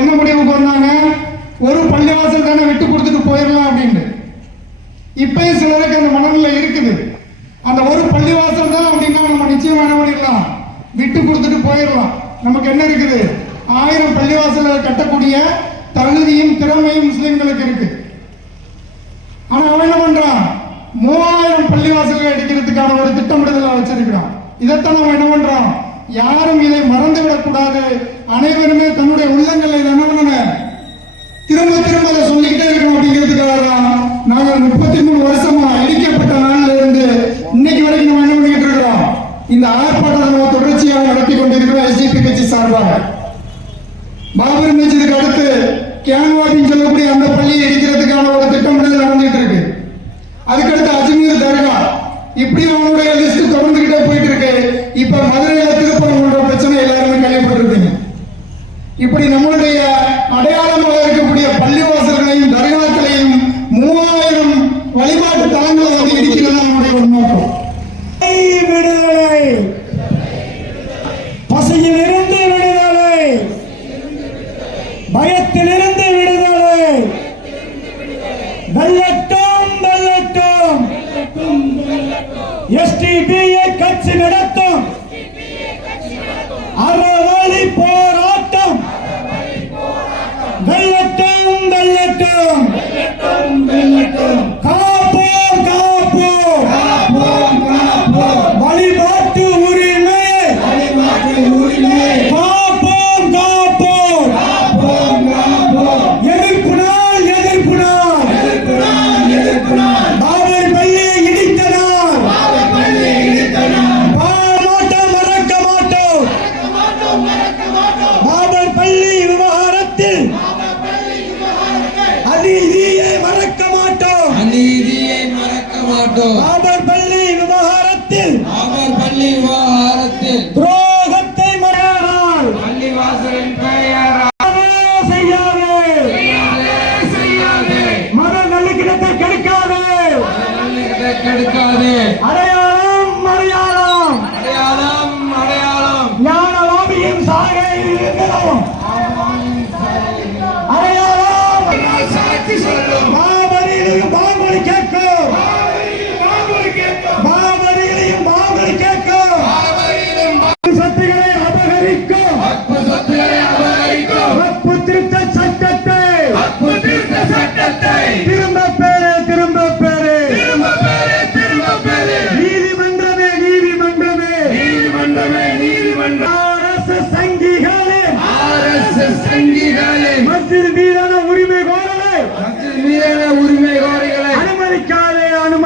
என்ன முடிவுக்கு வந்தாங்க? ஒரு பள்ளிவாசல் தானே விட்டு கொடுத்துட்டு போயிடலாம் அப்படின்னு இப்பயும் சிலருக்கு அந்த மனநிலை இருக்குது. அந்த ஒரு பள்ளிவாசல் தான் அப்படின்னா நம்ம நிச்சயம் என்ன பண்ணிடலாம்? விட்டு கொடுத்துட்டு போயிடலாம். நமக்கு என்ன இருக்குது? ஆயிரம் பள்ளிவாசலை கட்டக்கூடிய தகுதியும் திறமையும் முஸ்லிம்களுக்கு இருக்கு. ஆனா அவன் என்ன பண்றான்? மூவாயிரம் பள்ளிவாசல்கள் அடிக்கிறதுக்கான ஒரு திட்டமிடுதலை வச்சிருக்கிறான். இதைத்தான் நம்ம என்ன பண்றோம் யாரும் இதை மறந்து விடக்கூடாது அனைவருமே தன்னுடைய உள்ளங்களை என்ன பண்ணணும் திரும்ப திரும்ப அதை சொல்லிக்கிட்டே இருக்கணும் அப்படிங்கிறதுக்காக தான் நாங்கள் முப்பத்தி மூணு வருஷமா இடிக்கப்பட்ட நாளில் இருந்து இன்னைக்கு வரைக்கும் நம்ம என்ன பண்ணிட்டு இருக்கிறோம்? இந்த ஆர்ப்பாட்டத்தை நம்ம தொடர்ச்சியாக நடத்தி கொண்டிருக்கிறோம் எஸ்டிபி கட்சி சார்பாக. பாபர் மஸ்ஜிதுக்கு அடுத்து கேன்வாபின்னு சொல்லக்கூடிய அந்த பள்ளியை இப்படி நம்மளுடைய அடையாளமாக இருக்கக்கூடிய பள்ளிவாசல்களையும் தர்காக்களையும் மூவாயிரம் வழிபாட்டு தலங்களை வந்து இடிக்கிறது நம்முடைய ஒரு நோக்கம் விடுதலை. பசியிலிருந்து விடுதலை. பயத்திலிருந்து விடுதலை வெல்லட்டும் வெல்லட்டும் எஸ்டிபிஐ அநீதியை மறக்க மாட்டோம். அநீதியை மறக்க மாட்டோம்.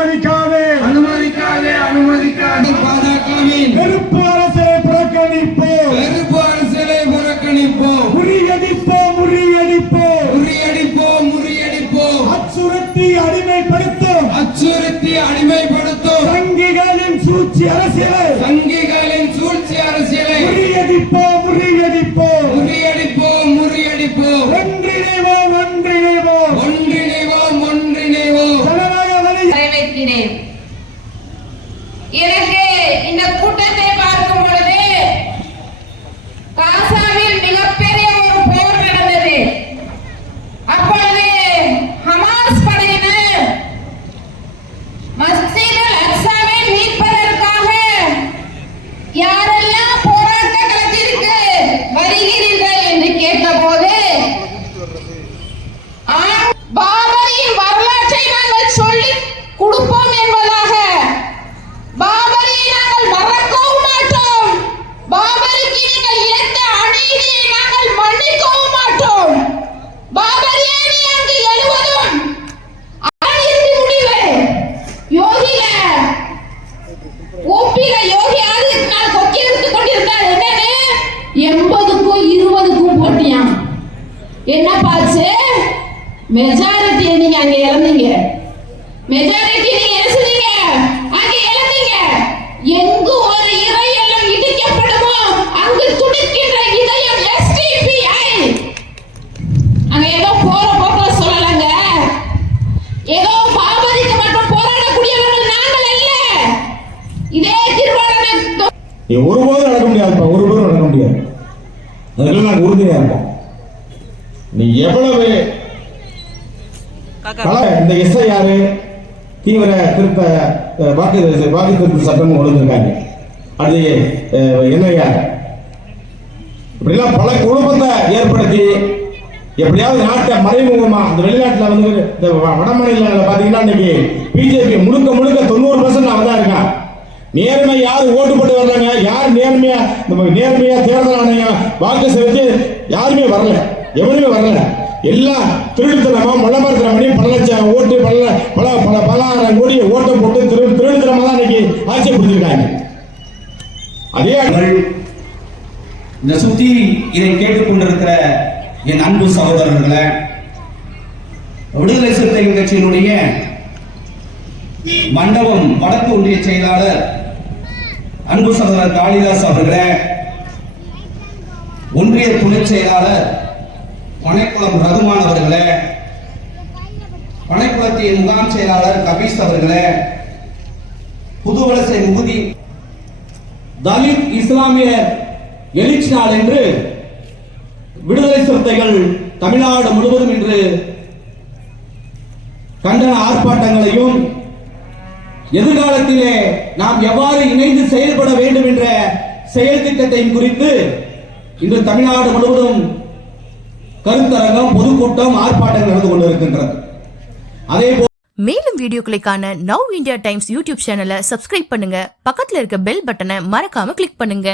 அனுமதிக்காதே. அனுமதிக்காதே அனுமதிக்காதே. பாஜகவின் வெறுப்பு அரசை புறக்கணிப்போம். வெறுப்பு அரசியலை புறக்கணிப்போம். முறியடிப்போம் முறியடிப்போம். முறியடிப்போம் முறியடிப்போம். அச்சுறுத்தி அடிமைப்படுத்தும். அச்சுறுத்தி அடிமைப்படுத்தும். சங்கிகளின் சூழ்ச்சி அரசியலை மெஜாரிட்டி நீங்க அங்க இழந்தீங்க. மெஜாரிட்டி நீங்க என்ன செஞ்சீங்க அங்க இழந்தீங்க. எங்கு ஒரு இறையெல்லாம் இடிக்கப்படுமோ அங்கு துடிக்கின்ற இதயம் எஸ்டிபிஐ அங்க ஏதோ போற போக்குல சொல்லலங்க. ஏதோ பாபதிக்கு மட்டும் போராடக்கூடியவர்கள் நாங்கள் அல்ல. இதே திருவாளர் ஒருபோதும் நடக்க முடியாதுப்பா ஒருபோதும் நடக்க முடியாது. அதெல்லாம் நாங்கள் உறுதியாக இருப்போம் நீ எவ்வளவு இந்த இந்த யாரு தீவிர திருத்த வாக்கு வாக்கு திருத்த சட்டம் கொடுத்துருக்காங்க அது என்ஐஆர். இப்படிலாம் பல குழப்பத்தை ஏற்படுத்தி எப்படியாவது நாட்டை மறைமுகமா இந்த வெளிநாட்டில் வந்து இந்த வ- வட மாநிலங்களில் பாத்தீங்கன்னா இன்னைக்கு பிஜேபி முழுக்க முழுக்க தொண்ணூறு பர்சன்ட் அவன் தான் இருக்கான். நேர்மை யார் ஓட்டு போட்டு வர்றாங்க? யார் நேர்மையா நம்ம நேர்மையா தேர்தல் ஆணையம் வாக்கு செலுத்தி யாருமே வரல. எவனுமே வரல. எல்லா திருடுத்தனமா மலமரத்தனம் பல லட்சம் ஓட்டு பல பல பல பலாயிரம் கோடி ஓட்டை போட்டு திரு திருடுத்தனமா தான் இன்னைக்கு ஆட்சியை பிடிச்சிருக்காங்க. அதே இந்த சுத்தி இதை கேட்டுக்கொண்டிருக்கிற என் அன்பு சகோதரர்களை விடுதலை சிறுத்தைகள் கட்சியினுடைய மண்டபம் வடக்கு ஒன்றிய செயலாளர் அன்பு சகோதரர் காளிதாஸ் அவர்களே ஒன்றிய துணை செயலாளர் பனைக்குளம் ரகுமான் அவர்களே. பனைக்குளத்தின் முகாம் செயலாளர் கபீஸ் அவர்களே. புதுவலசை முகுதி தலித் இஸ்லாமிய எழுச்சி நாள் என்று விடுதலை சிறுத்தைகள் தமிழ்நாடு முழுவதும் இன்று கண்டன ஆர்ப்பாட்டங்களையும் எதிர்காலத்திலே நாம் எவ்வாறு இணைந்து செயல்பட வேண்டும் என்ற செயல் திட்டத்தையும் குறித்து இன்று தமிழ்நாடு முழுவதும் கருத்தரங்கம் பொதுக்கூட்டம் ஆர்ப்பாட்டங்கள் நடந்து கொண்டிருக்கின்றது. அதே போல் மேலும் வீடியோக்களுக்கான நவ் இந்தியா டைம்ஸ் யூடியூப் சேனலை சப்ஸ்கிரைப் பண்ணுங்க. பக்கத்துல இருக்க பெல் பட்டனை மறக்காம கிளிக் பண்ணுங்க.